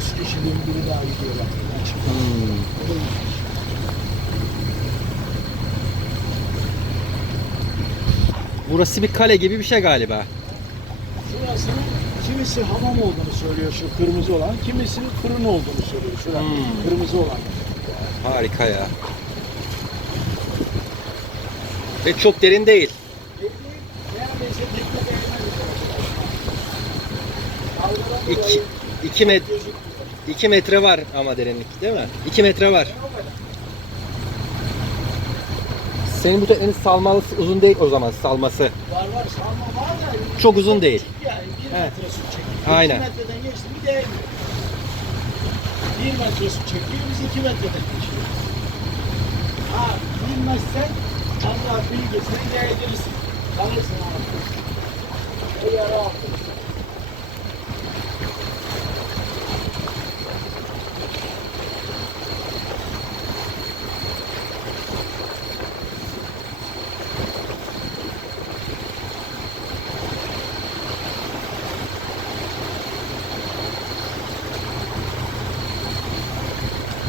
kişiliğin biri daha gidiyorlar. Hmm. Burası bir kale gibi bir şey galiba. Şurasının kimisi hamam olduğunu söylüyor şu kırmızı olan, kimisi fırın olduğunu söylüyor şurada Hmm. kırmızı olan. Harika ya. Ve çok derin değil. Neredeyse değmez. Dalgadan İki, dolayı iki, met, gözükmüyor. iki metre var ama derinlik değil mi? İki metre var. Senin bu teknenin salmalısı uzun değil o zaman salması. Var var salma var da Çok uzun değil. yani bir He. metre su çekiyor. Aynen. İki metreden geçti mi değmiyor. Bir metre su çekiyor biz iki metreden geçiyoruz. Ha bilmezsen Allah bilgisen değdirirsin. Kalırsın ama. Yara altı.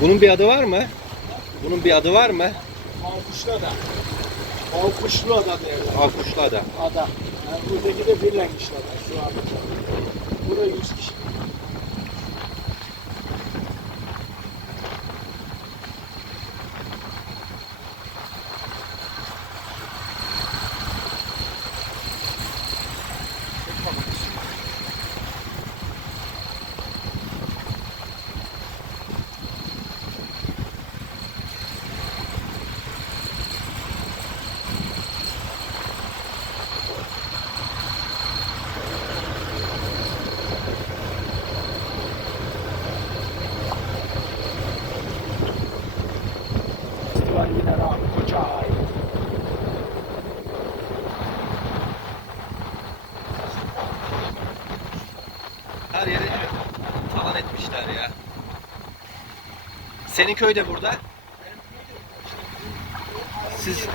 Bunun bir adı var mı? Bunun bir adı var mı? Malkuşlu ada. Malkuşlu ada derler. Akuşlu ada. Ada. Yani buradaki de Birlenmişli ada şu an. Burada 100 kişi. Festival yine Rami Koç'a ait. Her yeri talan etmişler ya. Senin köy de burada. Siz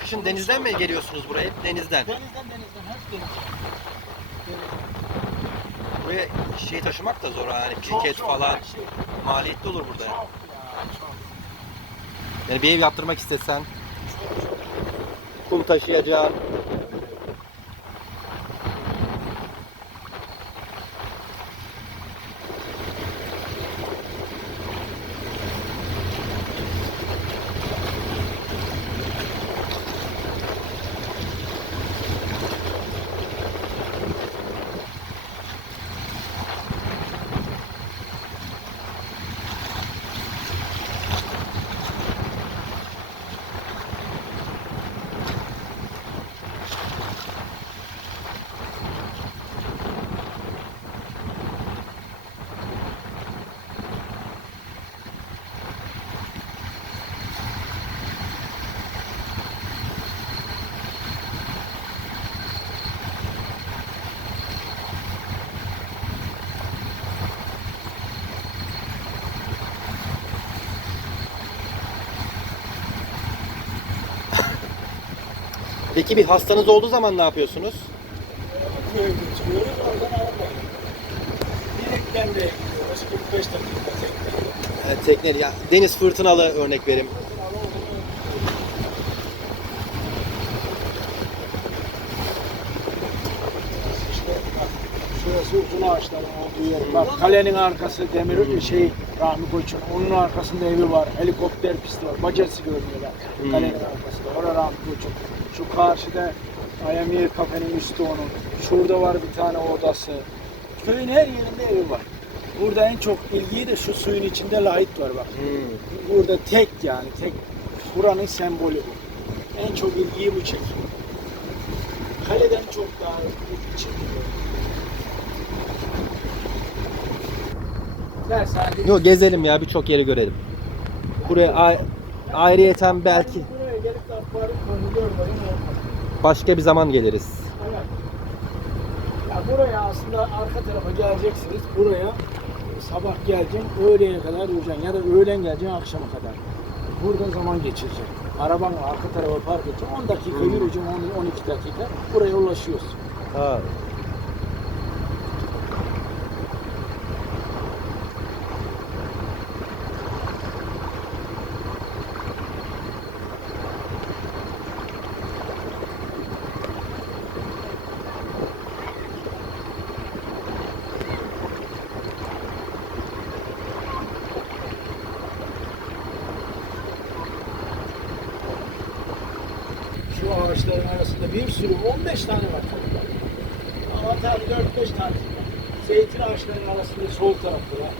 kışın denizden mi geliyorsunuz buraya? Hep denizden. Denizden denizden hep deniz. Buraya şey taşımak da zor hani Çok pirket zor, falan şey. maliyetli olur burada. Çok. Yani bir ev yaptırmak istesen kum taşıyacaksın. Peki bir hastanız olduğu zaman ne yapıyorsunuz? Köye götürüyoruz oradan arabayla. Direkten de gidiyoruz 45 dakika tekne. Yani tekne ya deniz fırtınalı örnek verim. İşte bak şurası uzun ağaçların olduğu yer. Bak kalenin arkası demir şey Rahmi Koç'un. Onun arkasında evi var. Helikopter pisti var. Bacası görünüyorlar. Hmm. Kalenin arkasında. Orada Koç'un. Şu karşıda Ayamir kafenin üstü onun. Şurada var bir tane odası. Köyün her yerinde evi var. Burada en çok ilgiyi de şu suyun içinde light var bak. Hmm. Burada tek yani tek buranın sembolü bu. En çok ilgiyi bu çekiyor. Kaleden çok daha ilgi çekiyor. Ders hadi. Yok gezelim ya birçok yeri görelim. Buraya ayrıyeten belki Buraya gelip başka bir zaman geliriz. Evet. Ya buraya aslında arka tarafa geleceksiniz. Buraya sabah geleceksin, öğleye kadar duracaksın ya da öğlen geleceksin akşama kadar. Burada zaman geçireceksin. Arabanı arka tarafa park edeceksin. 10 dakika Hmm. yürüyeceksin, 10 12 dakika. Buraya ulaşıyorsun. Ha. Ağaçların arasında bir sürü 15 tane var toplam. Ama tabii 4-5 tane. Zeytin ağaçlarının arasında sol tarafta var.